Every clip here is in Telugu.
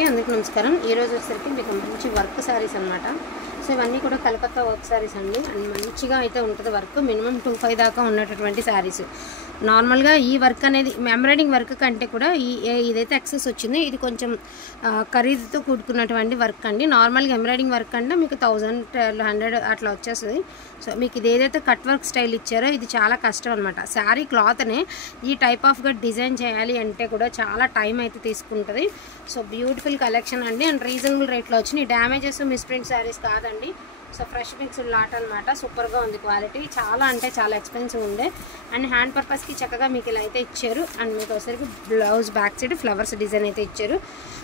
అందరికీ నమస్కారం. ఈరోజు వచ్చేసరికి మీకు మంచి వర్క్ శారీస్ అనమాట. సో ఇవన్నీ కూడా కలకత్తా వర్క్ శారీస్ అండి. అండ్ మంచిగా అయితే ఉంటుంది వర్క్. మినిమం 2,500 దాకా ఉన్నటువంటి శారీస్. నార్మల్గా ఈ వర్క్ అనేది ఎంబ్రాయిడింగ్ వర్క్ కంటే కూడా ఇదైతే ఎక్సెస్ వచ్చింది. ఇది కొంచెం ఖరీదుతో కూడుకున్నటువంటి వర్క్ అండి. నార్మల్గా ఎంబ్రాయిడింగ్ వర్క్ అంటే మీకు 1,100 అట్లా వచ్చేస్తుంది. సో మీకు ఇది ఏదైతే కట్ వర్క్ స్టైల్ ఇచ్చారో ఇది చాలా కష్టం అనమాట. శారీ క్లాత్ని ఈ టైప్ ఆఫ్గా డిజైన్ చేయాలి అంటే కూడా చాలా టైం అయితే తీసుకుంటుంది. సో బ్యూటిఫుల్ కలెక్షన్ అండి. అండ్ రీజనబుల్ రేట్లో వచ్చినాయి. డ్యామేజెస్ మిస్ప్రింట్ శారీస్ కాదండి. సో ఫ్రెష్ మిక్స్డ్ లాట్ అనమాట. సూపర్గా ఉంది క్వాలిటీ. చాలా అంటే చాలా ఎక్స్పెన్సివ్ ఉండే. అండ్ హ్యాండ్ పర్పస్కి చక్కగా మీకు ఇలా అయితే ఇచ్చారు. అండ్ మీకు వచ్చేసరికి blouse back side flowers design అయితే ఇచ్చారు.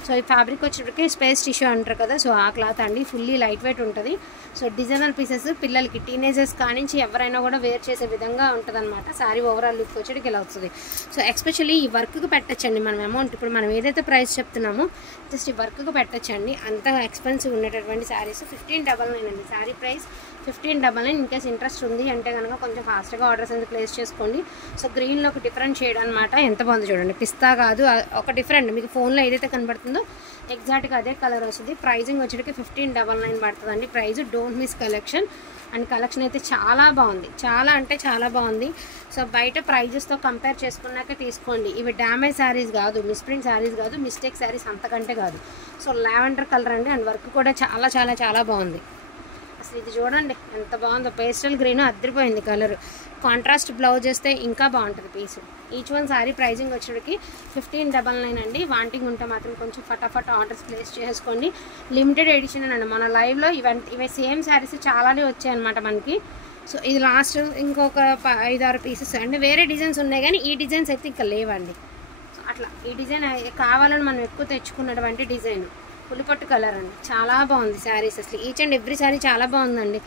సో ఈ ఫ్యాబ్రిక్ వచ్చేటప్పటికి స్పేస్ టిష్యూ అంటారు కదా, సో ఆ క్లాత్ అండి. ఫుల్లీ లైట్ వెయిట్ ఉంటుంది. సో డిజైనర్ పీసెస్ పిల్లలకి టీనేజర్స్ కానించి ఎవరైనా కూడా వేర్ చేసే విధంగా ఉంటుంది అనమాట. శారీ ఓవరాల్ లుక్ వచ్చేటికి ఇలా వస్తుంది. సో ఎస్పెషల్లీ ఈ వర్క్కి పెట్టచ్చండి మనం అమౌంట్. ఇప్పుడు మనం ఏదైతే ప్రైస్ చెప్తున్నామో జస్ట్ ఈ వర్క్కి పెట్టచ్చండి. అంత ఎక్స్పెన్సివ్ ఉండేటటువంటి శారీస్ 1599 అండి. శారీ ప్రైస్ 1599. ఇన్కేస్ ఇంట్రెస్ట్ ఉంది అంటే కనుక కొంచెం ఫాస్ట్గా ఆర్డర్స్ అనేది ప్లేస్ చేసుకోండి. సో గ్రీన్లో ఒక డిఫరెంట్ షేడ్ అనమాట. ఎంత బాగుంది చూడండి. పిస్తా కాదు, ఒక డిఫరెంట్ మీకు ఫోన్లో ఏదైతే కనబడుతుందో ఎగ్జాక్ట్గా అదే కలర్ వస్తుంది. ప్రైజింగ్ వచ్చేటికి 1599 పడుతుందండి price. Don't miss collection. And collection అయితే చాలా బాగుంది. చాలా అంటే చాలా బాగుంది. సో బయట ప్రైజెస్తో కంపేర్ చేసుకున్నాక తీసుకోండి. ఇవి డ్యామేజ్ శారీస్ కాదు, మిస్ప్రింట్ శారీస్ కాదు, మిస్టేక్ శారీస్ అంతకంటే కాదు. సో లావెండర్ కలర్ అండి. అండ్ వర్క్ కూడా చాలా చాలా చాలా బాగుంది. అసలు ఇది చూడండి ఎంత బాగుందో. పేస్టల్ గ్రీన్ అద్దరిపోయింది కలర్. కాంట్రాస్ట్ బ్లౌజ్ వేస్తే ఇంకా బాగుంటుంది piece. Each one sari pricing వచ్చేటికి 1599 అండి. వాంటింగ్ ఉంటే మాత్రం కొంచెం ఫటాఫట్ ఆర్డర్స్ ప్లేస్ చేసుకోండి. లిమిటెడ్ ఎడిషన్ అండి. మన లైవ్లో ఇవి సేమ్ శారీస్ చాలానే వచ్చాయన్నమాట మనకి. సో ఇది లాస్ట్ ఇంకొక 5-6 పీసెస్ అండి. వేరే డిజైన్స్ ఉన్నాయి కానీ ఈ డిజైన్స్ అయితే ఇంకా లేవండి. సో అట్లా ఈ డిజైన్ కావాలని మనం ఎక్కువ తెచ్చుకున్నటువంటి డిజైన్ పులిపట్టు కలర్ అండి. చాలా బాగుంది శారీస్. అసలు ఈచ్ అండ్ ఎవ్రీ శారీ చాలా బాగుందండి.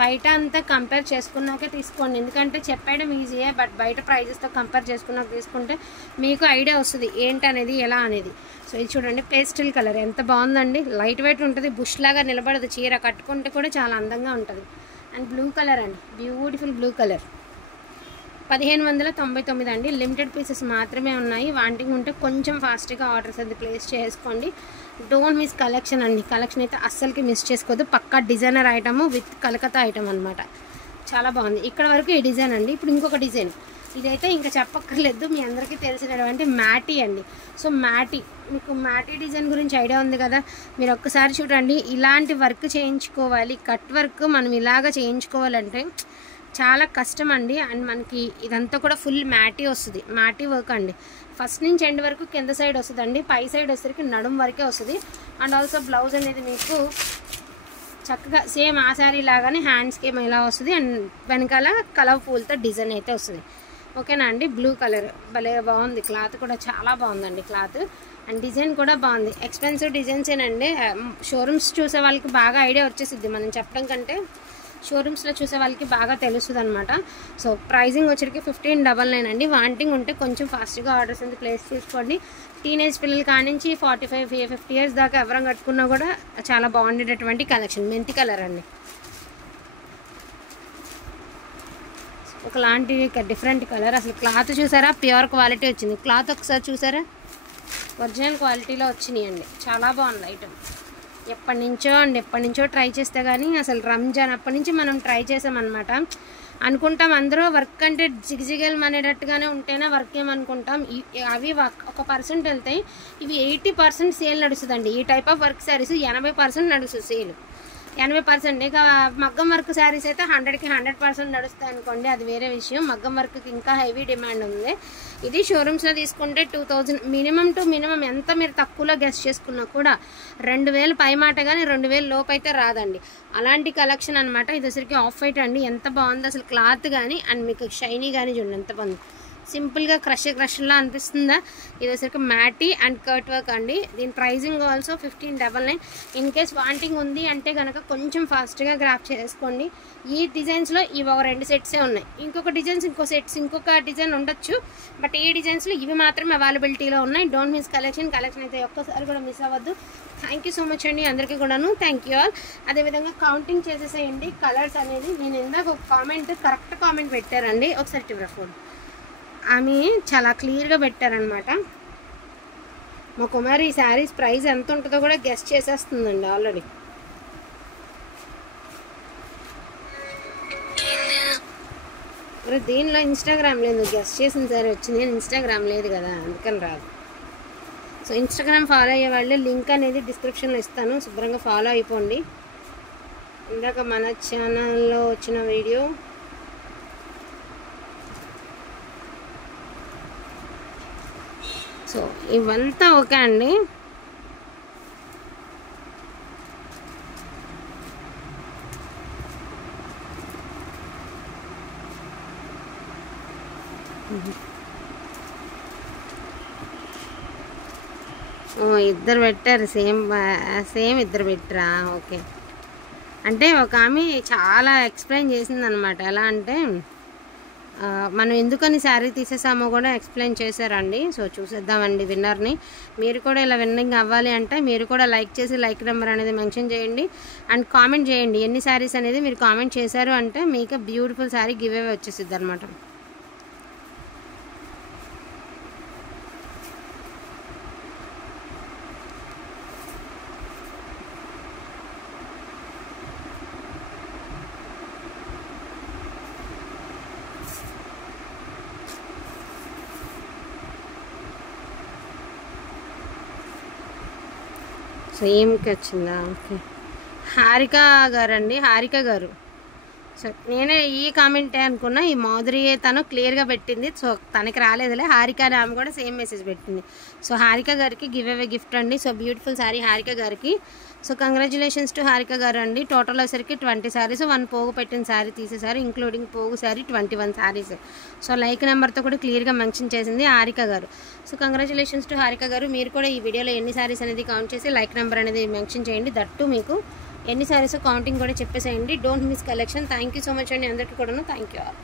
బయట అంతా కంపేర్ చేసుకున్నాకే తీసుకోండి. ఎందుకంటే చెప్పడం ఈజీయే, బట్ బయట ప్రైజెస్తో కంపేర్ చేసుకున్నాక తీసుకుంటే మీకు ఐడియా వస్తుంది ఏంటనేది ఎలా అనేది. సో ఇది చూడండి పేస్టల్ కలర్ ఎంత బాగుందండి. లైట్ వెయిట్ ఉంటుంది. బుష్ లాగా నిలబడదు. చీర కట్టుకుంటే కూడా చాలా అందంగా ఉంటుంది. అండ్ బ్లూ కలర్ అండి. Beautiful blue colour. 1599 అండి. లిమిటెడ్ పీసెస్ మాత్రమే ఉన్నాయి. వాంటింగ్ ఉంటే కొంచెం ఫాస్ట్గా ఆర్డర్స్ అది ప్లేస్ చేసుకోండి. డోంట్ మిస్ కలెక్షన్ అండి. కలెక్షన్ అయితే అస్సలకి మిస్ చేసుకోవద్దు. పక్కా designer item with Calcutta item అనమాట. చాలా బాగుంది. ఇక్కడ వరకు ఈ డిజైన్ అండి. ఇప్పుడు ఇంకొక డిజైన్. ఇదైతే ఇంకా చెప్పక్కర్లేదు, మీ అందరికీ తెలిసినటువంటి మ్యాటీ అండి. సో మ్యాటీ, మీకు మ్యాటీ డిజైన్ గురించి ఐడియా ఉంది కదా. మీరు ఒక్కసారి చూడండి. ఇలాంటి వర్క్ చేయించుకోవాలి, కట్ వర్క్ మనం ఇలాగ చేయించుకోవాలంటే చాలా కష్టం అండి. అండ్ మనకి ఇదంతా కూడా ఫుల్ మ్యాటీ వస్తుంది. మ్యాటీ వర్క్ అండి. ఫస్ట్ నుంచి ఎండ్ వరకు కింద సైడ్ వస్తుందండి. పై సైడ్ వచ్చేసరికి నడుం వరకే వస్తుంది. అండ్ ఆల్సో బ్లౌజ్ అనేది మీకు చక్కగా సేమ్ ఆ శారీ లాగానే హ్యాండ్స్కి ఏమో ఇలా వస్తుంది. అండ్ వెనకాల కలర్ పూలతో డిజైన్ అయితే వస్తుంది. ఓకేనా అండి. బ్లూ కలర్ భలే బాగుంది. క్లాత్ కూడా చాలా బాగుందండి క్లాత్. అండ్ డిజైన్ కూడా బాగుంది. ఎక్స్పెన్సివ్ డిజైన్సేనండి. షోరూమ్స్ చూసే వాళ్ళకి బాగా ఐడియా వచ్చేసిద్ది మనం చెప్పడం కంటే. షోరూమ్స్లో చూసే వాళ్ళకి బాగా తెలుస్తుంది అనమాట. సో ప్రైజింగ్ వచ్చరికి 1599 అండి. వాంటింగ్ ఉంటే కొంచెం ఫాస్ట్గా ఆర్డర్స్ అనేది ప్లేస్ చేసుకోండి. టీనేజ్ పిల్లలు కానించి 45-50 ఇయర్స్ దాకా ఎవరం కట్టుకున్నా కూడా చాలా బాగుండేటటువంటి కలెక్షన్. మెంతి కలర్ అండి. ఒకలాంటి డిఫరెంట్ కలర్. అసలు క్లాత్ చూసారా, ప్యూర్ క్వాలిటీ వచ్చింది. క్లాత్ ఒకసారి చూసారా, ఒరిజినల్ క్వాలిటీలో వచ్చినాయండి. చాలా బాగుంది ఐటమ్. ఎప్పటి నుంచో ట్రై చేస్తే కానీ అసలు రంజాన్ అప్పటి నుంచి మనం ట్రై చేసామన్నమాట. అనుకుంటాం అందరూ వర్క్ అంటే జిగజిగలు అనేటట్టుగానే ఉంటేనే వర్క్ ఏమనుకుంటాం. అవి ఒక పర్సెంట్ వెళ్తాయి. ఇవి 80% సేల్ నడుస్తుందండి. ఈ టైప్ ఆఫ్ వర్క్ శారీస్ 80% నడుస్తుంది సేల్. 80%. ఇక మగ్గం వర్క్ శారీస్ అయితే 100కి 100% నడుస్తాయి అనుకోండి, అది వేరే విషయం. మగ్గం వర్క్కి ఇంకా హెవీ డిమాండ్ ఉంది. ఇది షోరూమ్స్లో తీసుకుంటే 2000 మినిమం టు మినిమం. ఎంత మీరు తక్కువలో గెస్ట్ చేసుకున్నా కూడా 2000 పై మాట కానీ 2000 లోపు అయితే రాదండి. అలాంటి కలెక్షన్ అనమాట. ఇది వచ్చరికి ఆఫ్ వైట్ అండి. ఎంత బాగుంది అసలు క్లాత్ కానీ. అండ్ మీకు షైనీ కానీ చూడండి ఎంత బాగుంది. సింపుల్గా క్రష్లా అనిపిస్తుందా. ఇది వచ్చరికి మ్యాటీ అండ్ కట్ వర్క్ అండి. దీని pricing also 1599. In case wanting ఉంది అంటే కనుక కొంచెం ఫాస్ట్గా గ్రాప్ చేసుకోండి. ఈ డిజైన్స్లో ఇవి ఒక 2 సెట్సే ఉన్నాయి. ఇంకొక డిజైన్ ఉండొచ్చు, బట్ ఈ డిజైన్స్లో ఇవి మాత్రం అవైలబిలిటీలో ఉన్నాయి. Don't miss collection. కలెక్షన్ అయితే ఒక్కసారి కూడా మిస్ అవ్వద్దు. థ్యాంక్ యూ సో మచ్ అండి అందరికీ కూడాను. Thank you all. అదేవిధంగా కౌంటింగ్ చేసేసేయండి కలర్స్ అనేది. నేను ఇందాక ఒక కరెక్ట్ కామెంట్ పెట్టారండి. ఒకసారి ఫోన్ ఆమె చాలా క్లియర్గా పెట్టారనమాట. మా కుమారి ఈ శారీస్ ప్రైస్ ఎంత ఉంటుందో కూడా గెస్ట్ చేసేస్తుందండి ఆల్రెడీ. మరి దీనిలో ఇన్స్టాగ్రామ్ లేదు, గెస్ట్ చేసిన సరే వచ్చింది, ఇన్స్టాగ్రామ్ లేదు కదా అందుకని రాదు. సో ఇన్స్టాగ్రామ్ ఫాలో అయ్యే వాళ్ళు లింక్ అనేది డిస్క్రిప్షన్లో ఇస్తాను, శుభ్రంగా ఫాలో అయిపోండి. ఇందాక మన ఛానల్లో వచ్చిన వీడియో సో ఇవంతా ఓకే అండి. ఇద్దరు పెట్టారు, సేమ్ ఇద్దరు పెట్టరా? ఓకే. అంటే ఒక ఆమె చాలా ఎక్స్ప్లెయిన్ చేసిందనమాట. ఎలా అంటే మనం ఎందుకని శారీ తీసేసామో కూడా ఎక్స్ప్లెయిన్ చేశారండి. సో చూసేద్దామండి విన్నర్ని. మీరు కూడా ఇలా విన్నింగ్ అవ్వాలి అంటే మీరు కూడా లైక్ చేసి లైక్ నెంబర్ అనేది మెన్షన్ చేయండి అండ్ కామెంట్ చేయండి. ఎన్ని శారీస్ అనేది మీరు కామెంట్ చేశారు అంటే మీకు బ్యూటిఫుల్ శారీ గివ్ అవే వచ్చేసిద్ది అనమాట. సేమ్కి వచ్చిందా? ఓకే. హారిక గారు అండి, హారిక గారు. సో నేనే ఈ కామెంటే అనుకున్నా, ఈ మాధురి తను క్లియర్గా పెట్టింది. సో తనకి రాలేదులే, హారిక అని ఆమె కూడా సేమ్ మెసేజ్ పెట్టింది. సో హారిక గారికి గివ్ అవే గిఫ్ట్ అండి. సో బ్యూటిఫుల్ శారీ హారిక గారికి. సో కంగ్రాచులేషన్స్ టు హారిక గారు అండి. టోటల్ వచ్చేసరికి 20 శారీస్, 1 పోగు పెట్టిన శారీ తీసేశారు, ఇంక్లూడింగ్ పోగు శారీ 21 శారీస్. సో లైక్ నెంబర్తో కూడా క్లియర్గా మెన్షన్ చేసింది హారిక గారు. సో కంగ్రాచులేషన్స్ టు హారిక గారు. మీరు కూడా ఈ వీడియోలో ఎన్ని శారీస్ అనేది కౌంట్ చేసి లైక్ నెంబర్ అనేది మెన్షన్ చేయండి. దట్టు మీకు ఎన్ని శారీస్ కౌంటింగ్ కూడా చెప్పేసేయండి. Don't miss collection. Thank you so much అండి అందరికీ కూడాను. Thank you all.